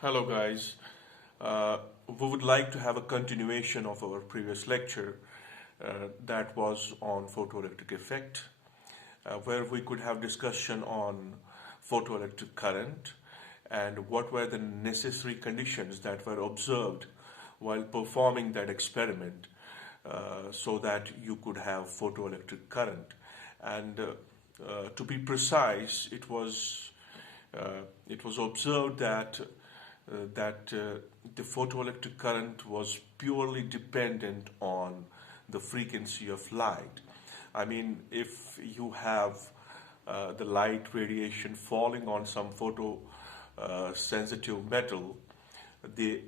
Hello, guys. We would like to have a continuation of our previous lecture that was on photoelectric effect, where we could have discussion on photoelectric current and what were the necessary conditions that were observed while performing that experiment so that you could have photoelectric current. And to be precise, it was observed that the photoelectric current was purely dependent on the frequency of light. I mean, if you have the light radiation falling on some photo sensitive metal, the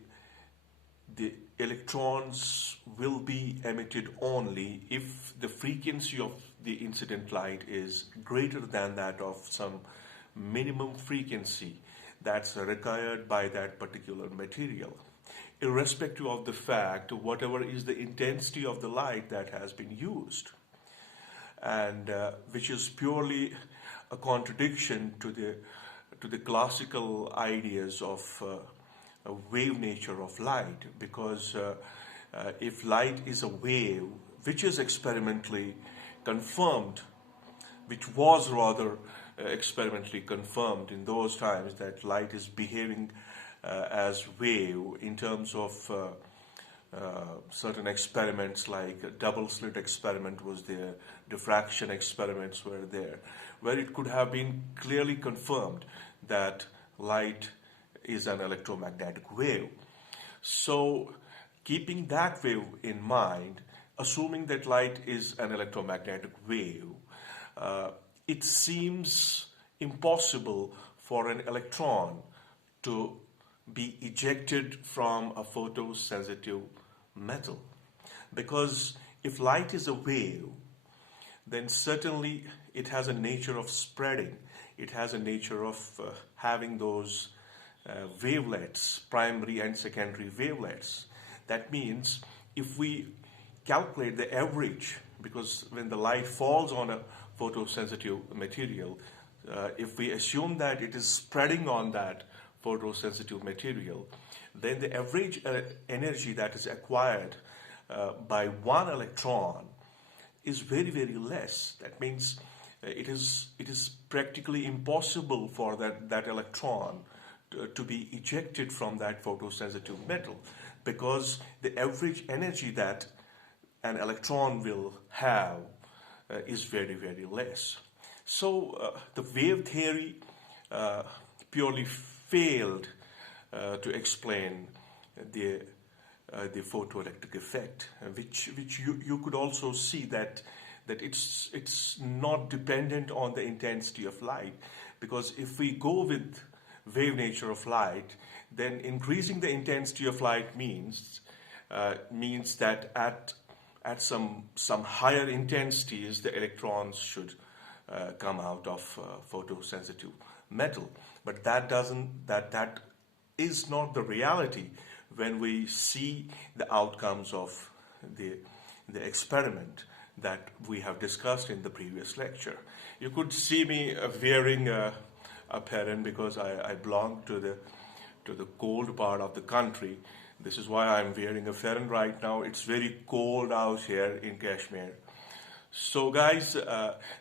the electrons will be emitted only if the frequency of the incident light is greater than that of some minimum frequency that's required by that particular material, irrespective of the fact whatever is the intensity of the light that has been used, and which is purely a contradiction to the classical ideas of a wave nature of light, because if light is a wave, which is experimentally confirmed, which was rather experimentally confirmed in those times, that light is behaving as wave in terms of certain experiments, like a double slit experiment was there, diffraction experiments were there, where it could have been clearly confirmed that light is an electromagnetic wave. So, keeping that wave in mind, assuming that light is an electromagnetic wave, it seems impossible for an electron to be ejected from a photosensitive metal. Because if light is a wave, then certainly it has a nature of spreading. It has a nature of having those wavelets, primary and secondary wavelets. That means if we calculate the average, because when the light falls on a photosensitive material, if we assume that it is spreading on that photosensitive material, then the average energy that is acquired by one electron is very, very less. That means it is practically impossible for that electron to be ejected from that photosensitive metal, because the average energy that an electron will have is very, very less. So the wave theory purely failed to explain the photoelectric effect, which you could also see that it's not dependent on the intensity of light, because if we go with wave nature of light, then increasing the intensity of light means that at some higher intensities the electrons should come out of photosensitive metal. But that is not the reality when we see the outcomes of the experiment that we have discussed in the previous lecture. You could see me wearing a apparent, because I belong to the cold part of the country. This is why I'm wearing a apparent right now. It's very cold out here in Kashmir. So guys,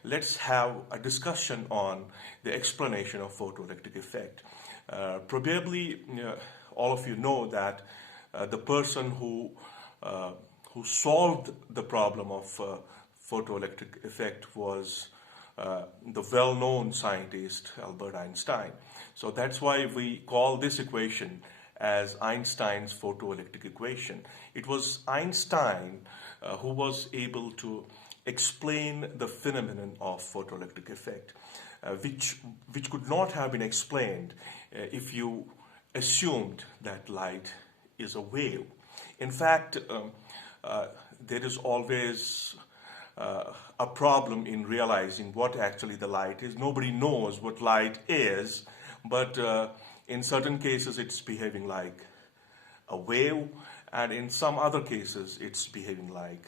let's have a discussion on the explanation of photoelectric effect. Probably all of you know that the person who solved the problem of photoelectric effect was the well-known scientist Albert Einstein. So that's why we call this equation as Einstein's photoelectric equation. It was Einstein who was able to explain the phenomenon of photoelectric effect, which could not have been explained if you assumed that light is a wave. In fact, there is always a problem in realizing what actually the light is. Nobody knows what light is, but in certain cases it's behaving like a wave, and in some other cases it's behaving like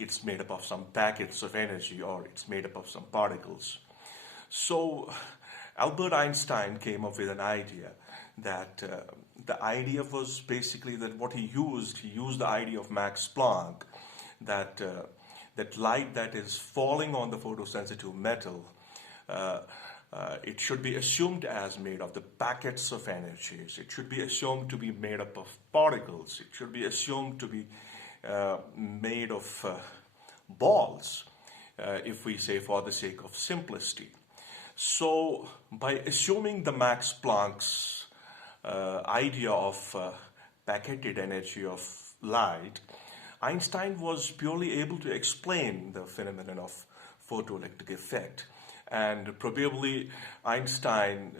it's made up of some packets of energy, or it's made up of some particles. So Albert Einstein came up with an idea that the idea was basically that what he used the idea of Max Planck, that that light that is falling on the photosensitive metal, it should be assumed as made of the packets of energies. It should be assumed to be made up of particles. It should be assumed to be made of balls, if we say for the sake of simplicity. So, by assuming the Max Planck's idea of packeted energy of light, Einstein was purely able to explain the phenomenon of photoelectric effect. And probably Einstein,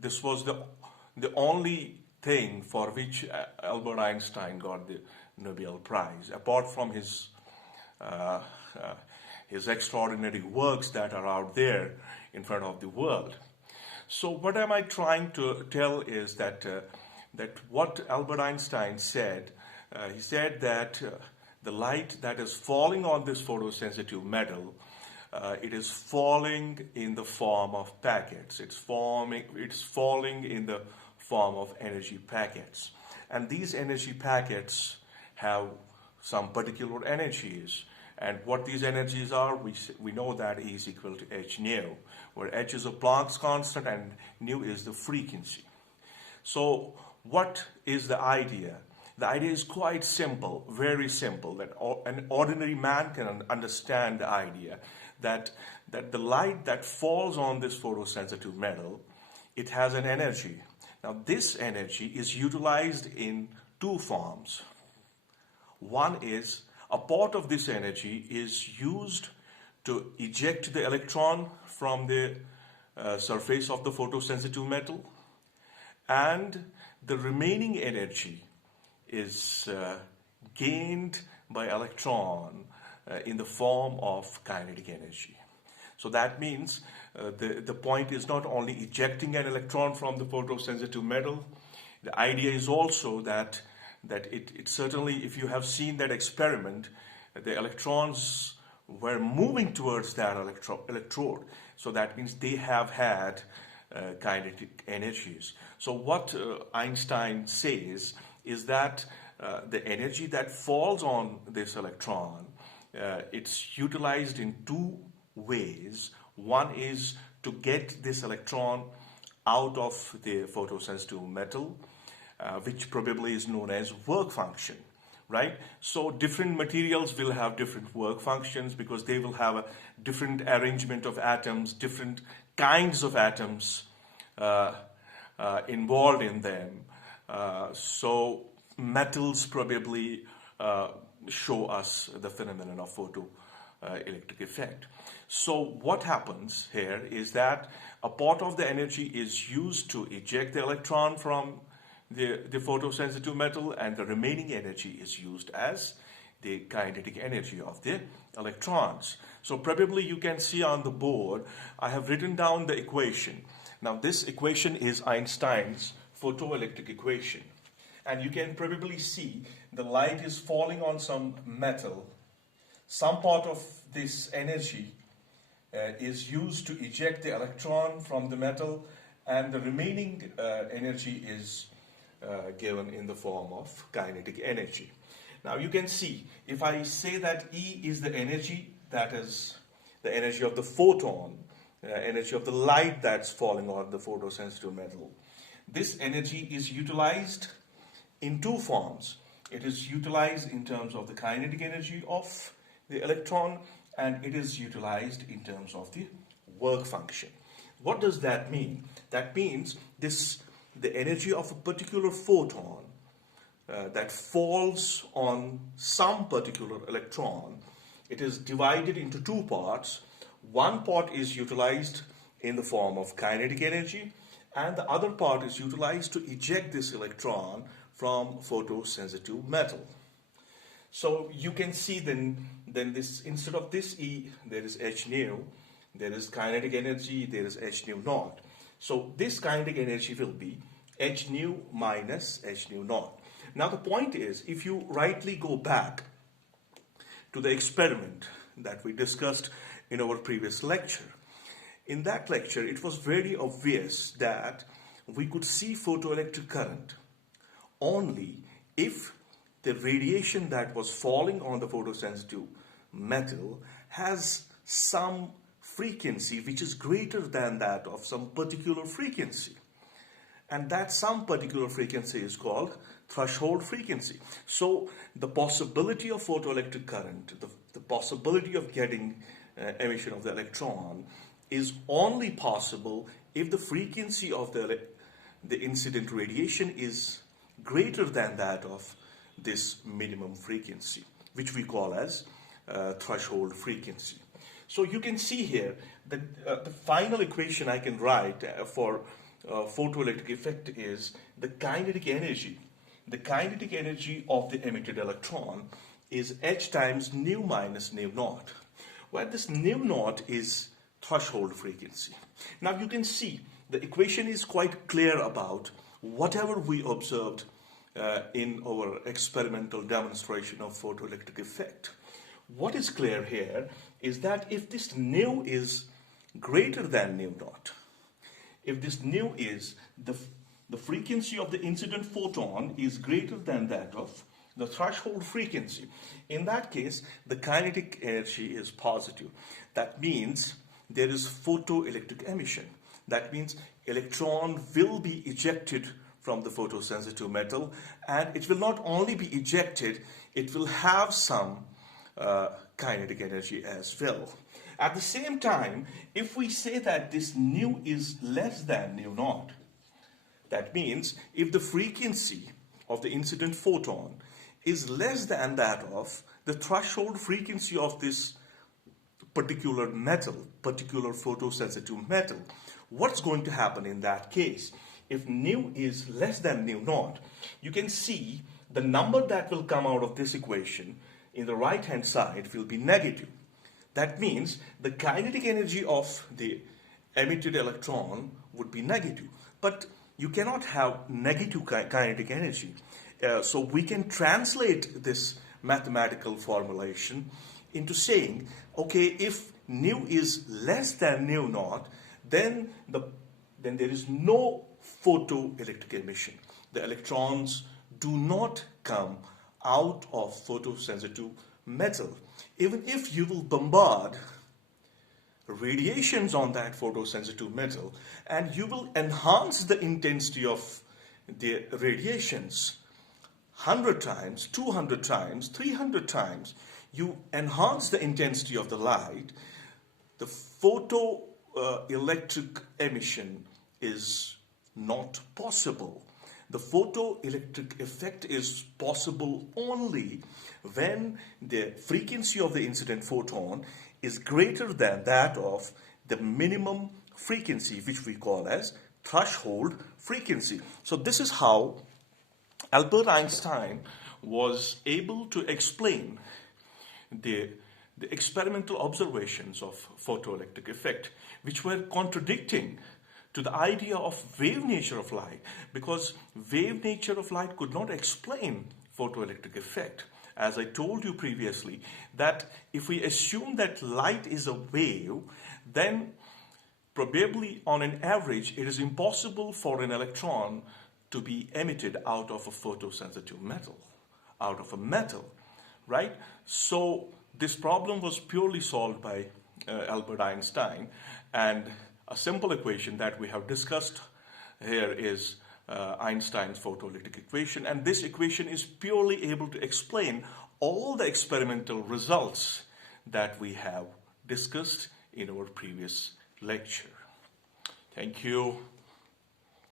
this was the only thing for which Albert Einstein got the Nobel Prize, apart from his extraordinary works that are out there in front of the world. So what am I trying to tell is that that what Albert Einstein said, he said that the light that is falling on this photosensitive metal, it is falling in the form of packets. It's falling in the form of energy packets. And these energy packets have some particular energies. And what these energies are, we know that E is equal to h nu, where h is a Planck's constant and nu is the frequency. So what is the idea? The idea is quite simple, very simple, that an ordinary man can understand the idea that the light that falls on this photosensitive metal, it has an energy. Now this energy is utilized in two forms. One is, a part of this energy is used to eject the electron from the surface of the photosensitive metal, and the remaining energy is gained by electron in the form of kinetic energy. So that means the point is not only ejecting an electron from the photosensitive metal. The idea is also that it certainly, if you have seen that experiment, the electrons were moving towards that electrode. So that means they have had kinetic energies. So what Einstein says is that the energy that falls on this electron, it's utilized in two ways. One is to get this electron out of the photosensitive metal, which probably is known as work function, right? So different materials will have different work functions because they will have a different arrangement of atoms, different kinds of atoms involved in them. So metals probably show us the phenomenon of photoelectric effect. So what happens here is that a part of the energy is used to eject the electron from the photosensitive metal, and the remaining energy is used as the kinetic energy of the electrons. So probably you can see on the board, I have written down the equation. Now this equation is Einstein's photoelectric equation. And you can probably see the light is falling on some metal. Some part of this energy is used to eject the electron from the metal, and the remaining energy is given in the form of kinetic energy. Now you can see, if I say that E is the energy, that is the energy of the photon, energy of the light that's falling on the photosensitive metal, this energy is utilized in two forms. It is utilized in terms of the kinetic energy of the electron, and it is utilized in terms of the work function. What does that mean? That means the energy of a particular photon that falls on some particular electron, it is divided into two parts. One part is utilized in the form of kinetic energy, and the other part is utilized to eject this electron from photosensitive metal. So you can see then this, instead of this E, there is h nu, there is kinetic energy, there is h nu naught. So this kinetic energy will be h nu minus h nu naught. Now the point is, if you rightly go back to the experiment that we discussed in our previous lecture, In that lecture, it was very obvious that we could see photoelectric current only if the radiation that was falling on the photosensitive metal has some frequency which is greater than that of some particular frequency. And that some particular frequency is called threshold frequency. So the possibility of photoelectric current, the possibility of getting emission of the electron is only possible if the frequency of the incident radiation is greater than that of this minimum frequency, which we call as threshold frequency. So you can see here that the final equation I can write for photoelectric effect is the kinetic energy. The kinetic energy of the emitted electron is h times nu minus nu naught, where this nu naught is threshold frequency. Now you can see the equation is quite clear about whatever we observed in our experimental demonstration of photoelectric effect. What is clear here is that if this nu is greater than nu naught, if this nu is the frequency of the incident photon is greater than that of the threshold frequency, in that case the kinetic energy is positive. That means there is photoelectric emission. That means electron will be ejected from the photosensitive metal, and it will not only be ejected, it will have some kinetic energy as well. At the same time, if we say that this nu is less than nu naught, that means if the frequency of the incident photon is less than that of the threshold frequency of this particular metal, particular photosensitive metal, what's going to happen in that case? If nu is less than nu naught, you can see the number that will come out of this equation in the right hand side will be negative. That means the kinetic energy of the emitted electron would be negative. But you cannot have negative kinetic energy. So we can translate this mathematical formulation into saying, okay, if nu is less than nu naught, then there is no photoelectric emission. The electrons do not come out of photosensitive metal. Even if you will bombard radiations on that photosensitive metal and you will enhance the intensity of the radiations 100 times, 200 times, 300 times, you enhance the intensity of the light, the photoelectric emission is not possible. The photoelectric effect is possible only when the frequency of the incident photon is greater than that of the minimum frequency, which we call as threshold frequency. So this is how Albert Einstein was able to explain the experimental observations of photoelectric effect, which were contradicting to the idea of wave nature of light, because wave nature of light could not explain photoelectric effect. As I told you previously, that if we assume that light is a wave, then probably on an average it is impossible for an electron to be emitted out of a photosensitive metal, out of a metal, right? So this problem was purely solved by Albert Einstein, and a simple equation that we have discussed here is Einstein's photoelectric equation, and this equation is purely able to explain all the experimental results that we have discussed in our previous lecture. Thank you.